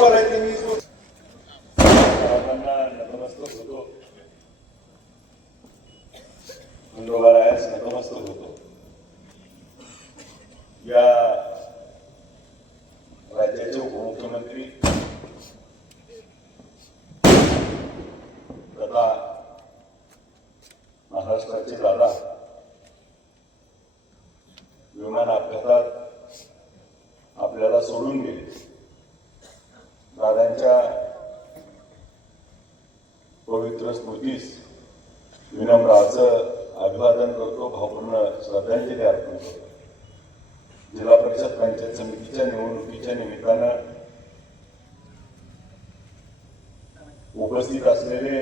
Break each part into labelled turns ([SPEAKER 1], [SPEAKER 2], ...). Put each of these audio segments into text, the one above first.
[SPEAKER 1] बोलायचे मी सर्वांना नतमस्तक होतो खंडोबारायास नतमस्तक होतो या राज्याचे उपमुख्यमंत्री तथा महाराष्ट्राचे दादा विमान अपघातात आपल्याला सोडून गेले दादांच्या पवित्र स्मृतीस विनम्राचं अभिवादन करतो. भावपूर्ण श्रद्धांजली अर्पण करतो जिल्हा परिषद पंचायत समितीच्या निवडणुकीच्या निमित्तानं उपस्थित असलेले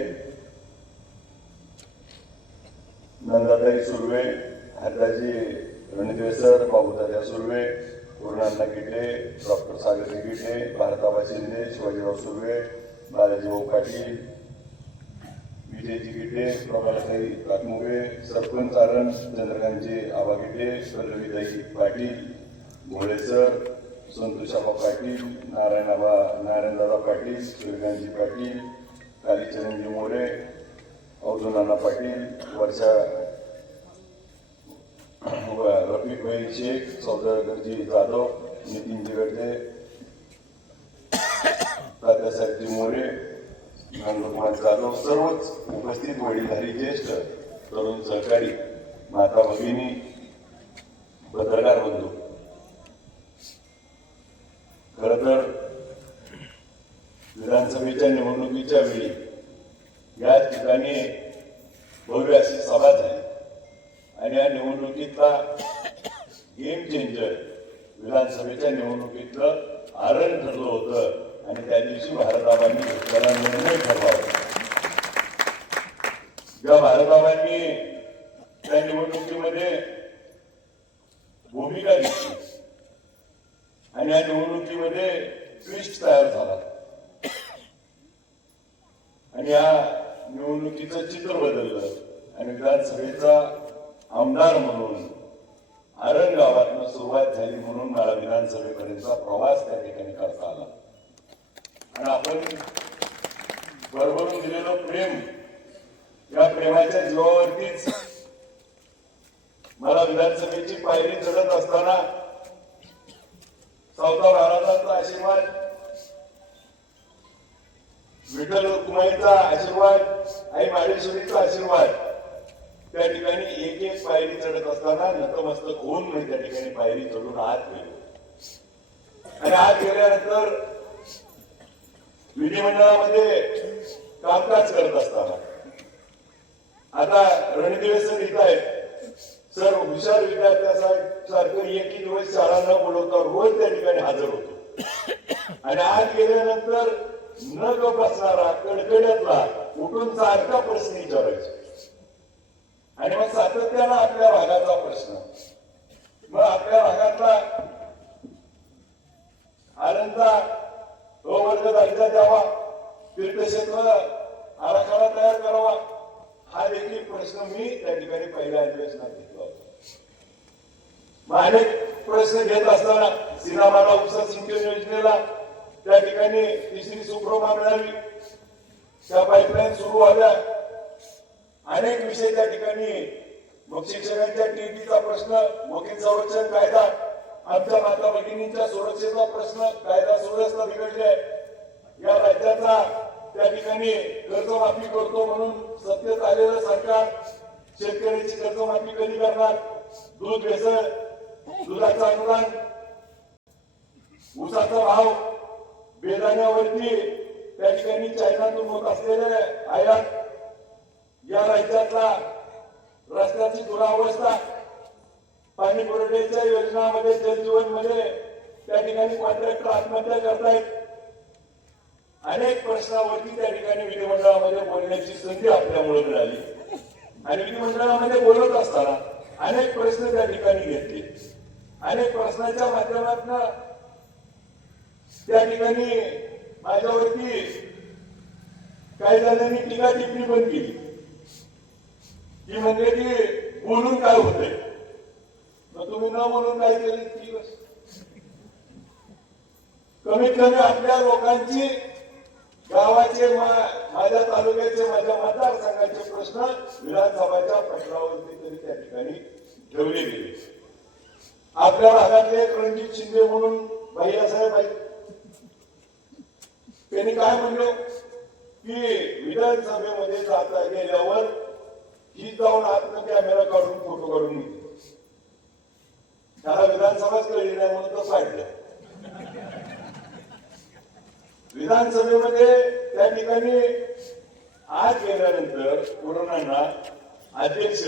[SPEAKER 1] नंदाताई सुर्वे हरदाजी रणदेसर बाबूदादा सुर्वे पूर्णांना गिटे डॉक्टर सागर गिटे भारताबा शिंदे शिवाजीराव सुर्वे बालाजीभाऊ पाटील विजयजी गिटे प्रभाताई काटमुगे सरपंच आरण चंद्रकांतजी आबा गिटे पल्लवीताई पाटील भोळेसर संतोषाबा पाटील नारायणाबा नारायणदादा पाटील सूर्यकांतजी पाटील कालीचरणजी मोरे अवधुनाना पाटील वर्षा रफिकभाई शेख सौदागरजी जाधव नितीनजी गडदे तात्यासाहेबजी मोरे नंदकुमार जाधव सर्वच उपस्थित वडीलधारी ज्येष्ठ तरुण सहकारी माता भगिनी पत्रकार बंधू खर तर विधानसभेच्या निवडणुकीच्या वेळी या ठिकाणी भव्य अशी सभा झाली आणि या निवडणुकीतला गेम चेंजर विधानसभेच्या निवडणुकीतलं आरण ठरलं होतं आणि त्या दिवशी भारतबाबांनी घेतलेला निर्णय ठरला होता. जेव्हा भारतबाबांनी त्या निवडणुकीमध्ये भूमिका घेतली आणि या निवडणुकीमध्ये ट्विस्ट तयार झाला. आणि या निवडणुकीचं चित्र बदललं आणि विधानसभेचा आमदार म्हणून आरण गावातनं सुरुवात झाली म्हणून मला विधानसभेपर्यंतचा प्रवास त्या ठिकाणी करता आला. आणि आपण भरभरून दिलेलं प्रेम या प्रेमाच्या जीवावरतीच मला विधानसभेची पायरी चढत असताना सावता महाराजांचा आशीर्वाद विठ्ठल रुक्माईचा आशीर्वाद आई माळेश्वरीचा आशीर्वाद त्या ठिकाणी एक एक पायरी चढत असताना नतमस्तक होऊन मी त्या ठिकाणी पायरी चढून आत गेलो. आणि आत गेल्यानंतर विधिमंडळामध्ये कामकाज करत असताना. आता रणदिवे सर इथं आहेत. सर हुशार विद्यार्थ्यासारखं एकही दिवस शाळा न बोलवता रोज त्या ठिकाणी हजर होतो. आणि आज गेल्यानंतर न ग बसणारा कडकड्यातला उठून सारखा प्रश्न विचारायचा. आणि मग सातत्यानं आपल्या भागाचा प्रश्न. मग आपल्या भागातला आनंदा तो वर्ग दर्जा द्यावा तीर्थक्षेत्र आराखडा तयार करावा. हा देखील प्रश्न मी त्या ठिकाणी पहिल्या अधिवेशनात घेतला होता. मग अनेक प्रश्न घेत असताना सिनामाला उपसा सिंचन योजनेला त्या ठिकाणी तिसरी सुप्रभा मिळाली त्या पाईपलाईन सुरू झाल्या. अनेक विषय त्या ठिकाणी मग शिक्षकांच्या टीटीचा प्रश्न वकील संरक्षण कायदा आमच्या माता भगिनींच्या सुरक्षेचा प्रश्न कायदा सुव्यवस्था बिघडली आहे. या राज्याचा त्या ठिकाणी कर्जमाफी करतो म्हणून सत्तेत आलेलं सरकार शेतकऱ्याची कर्जमाफी कधी करणार? दूध भेसळ दुधाचं अनुदान ऊसाचा भाव बेदाण्यावरती त्या ठिकाणी चायनातून होत असलेले आयात या राज्यातला रस्त्याची दुरावस्था आणि पुरवठ्याच्या योजनामध्ये जलजीवनमध्ये त्या ठिकाणी कॉन्ट्रॅक्टर आत्महत्या करतायत. अनेक प्रश्नावरती त्या ठिकाणी विधिमंडळामध्ये बोलण्याची संधी आपल्यामुळे मिळाली. आणि विधिमंडळामध्ये बोलत असताना अनेक प्रश्न त्या ठिकाणी घेतले. अनेक प्रश्नाच्या माध्यमातून त्या ठिकाणी माझ्यावरती काही जणांनी टीका टिप्पणी पण केली. ती म्हणजे की बोलून काय होतंय? मग तुम्ही न म्हणून काही केलं कमीत कमी आपल्या लोकांची गावाचे माझ्या तालुक्याचे माझ्या मतदारसंघाचे प्रश्न विधानसभाच्या पटलावरती तरी त्या ठिकाणी ठेवले गेले. आपल्या भागातले रणजित शिंदे म्हणून भैयासाहेब आहेत. त्यांनी काय म्हणलो? की विधानसभेमध्ये जाता गेल्यावर ही जाऊन आतनं कॅमेरा काढून फोटो काढून घेतले त्याला विधानसभाच कळली नाही म्हणून तो पाडलं विधानसभेमध्ये त्या ठिकाणी आज गेल्यानंतर कोरोनांना अध्यक्ष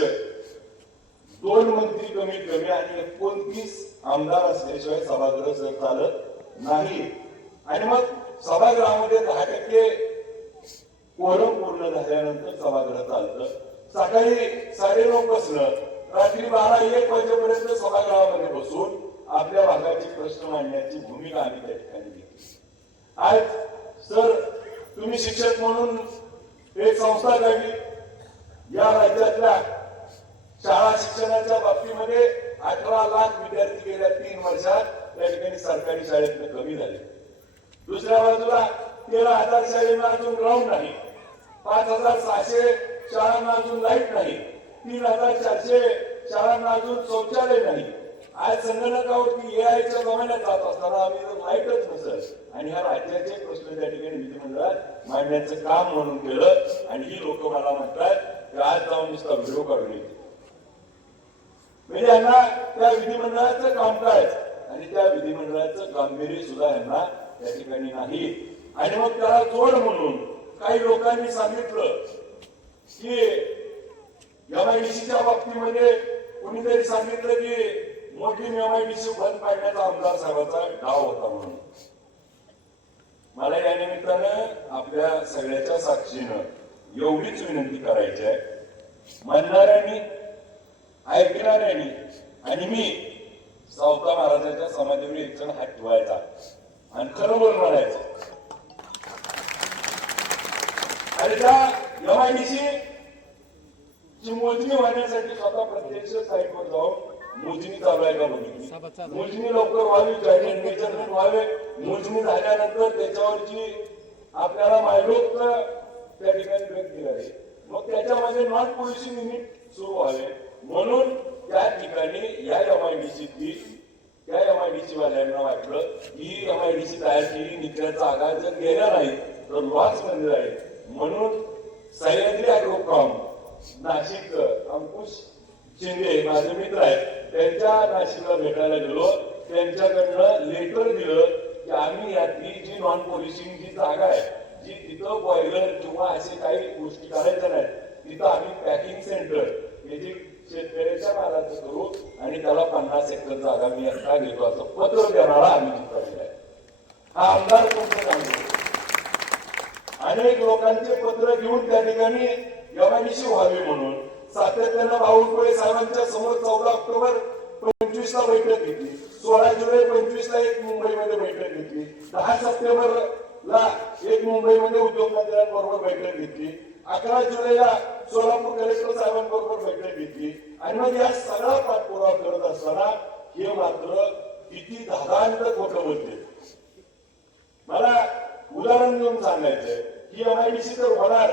[SPEAKER 1] दोन मंत्री कमीत कमी आणि एकोणतीस आमदार असल्याशिवाय सभागृह सर चालत नाही. आणि मग सभागृहामध्ये दहा टक्के कोरम पूर्ण झाल्यानंतर सभागृह चालतं. सकाळी साडेनऊ पासन रात्री बारा एक वाजेपर्यंत सभागृहामध्ये बसून आपल्या भागाचे प्रश्न मांडण्याची भूमिका आम्ही त्या ठिकाणी घेतली. आज सर तुम्ही शिक्षक म्हणून एक संस्था काढली. या राज्यातल्या शाळा शिक्षणाच्या बाबतीमध्ये अठरा लाख विद्यार्थी गेल्या तीन वर्षात त्या ठिकाणी सरकारी शाळेतनं कमी झाले. दुसऱ्या बाजूला तेरा हजार शाळेंना अजून ग्राउंड नाही. पाच हजार सहाशे शाळांना अजून लाइट नाही. तीन हजार चारशे शाळांना अजून शौचालय नाही. आज संगणकावरती ए आयच्या जमान्यात जात असताना आम्ही जर लाईटच नसेल. आणि ह्या राज्याचे प्रश्न त्या ठिकाणी विधिमंडळात मांडण्याचं काम म्हणून केलं. आणि ही लोक मला म्हणतात की आज जाऊन नुसता व्हिडिओ काढून येते म्हणजे यांना त्या विधिमंडळाचं कामकाज आणि त्या विधिमंडळाचं गांभीर्य सुद्धा यांना त्या ठिकाणी नाही. आणि मग त्याला जोड म्हणून काही लोकांनी सांगितलं की एमआयडीसीच्या बाबतीमध्ये कुणीतरी सांगितलं की मोठी एमआयडीसी बंद पाडण्याचा आमदार साहेबाचा डाव होता म्हणून. मला या निमित्तानं आपल्या सगळ्याच्या साक्षीनं एवढीच विनंती करायची आहे. म्हणणाऱ्यांनी ऐकणाऱ्यांनी आणि मी सावता महाराजांच्या समाधीवर एक जण हात ठेवायचा आणि खरं बोल म्हणायचं. आणि त्या एमआयडीसी मोजणी होण्यासाठी स्वतः प्रत्यक्ष साईटवर जाऊन मोजणी चालू आहे का मोजणी लवकर व्हावी जॉईंट मेजरमेंट व्हावे. मोजणी झाल्यानंतर त्याच्यावरची आपल्याला मायलोक त्या ठिकाणी व्यक्त आहे. मग त्याच्यामध्ये नॉन पोल्युशन युनिट सुरू व्हावे म्हणून त्या ठिकाणी या एम आय डी एमआयडीसीतली त्या एमआयडीसी वाल्यांना वाटलं ही सी तयार केली निकल्या जागा जर गेल्या नाही तर लॉसमध्ये म्हणजे आहे. म्हणून सह्याद्री अॅग्रोप्रॉम नाशिक अंकुश शिंदे माझे मित्र आहेत. त्यांच्या नाशिकला भेटायला गेलो. त्यांच्याकडनं लेटर दिलं की आम्ही यातली जी नॉन पॉलिशिंग जी जागा आहे जी तिथं बॉयलर किंवा असे काही गोष्टी करायच्या नाहीत तिथं आम्ही पॅकिंग सेंटर हे जे शेतकऱ्याच्या मालाचं करू आणि त्याला पन्नास एकर जागा मी आता घेतो. असं पत्र देणारा आम्ही तिथं आहे. हा आमदार कोणतं सांगतो अनेक लोकांचे पत्र घेऊन त्या ठिकाणी एमआयडीसी व्हावी म्हणून सातत्यानं बावनकुळे साहेबांच्या समोर चौदा ऑक्टोबर पंचवीस ला बैठक घेतली. सोळा जुलै पंचवीस ला एक मुंबईमध्ये बैठक घेतली. दहा सप्टेंबर ला एक मुंबईमध्ये उद्योग मंत्र्यांबरोबर बैठक घेतली. अकरा जुलैला सोलापूर कलेक्टर साहेबांबरोबर बैठक घेतली. आणि मग या सगळा पाठपुरावा करत असताना हे मात्र किती धादांत खोट बोलते. मला उदाहरण देऊन सांगायचंय. की एमआयडीसी तर होणार.